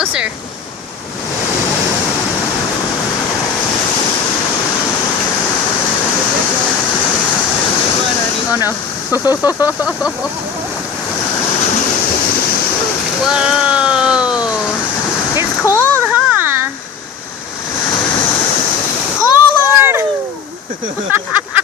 closer. Oh no. Whoa. It's cold, huh? Oh Lord!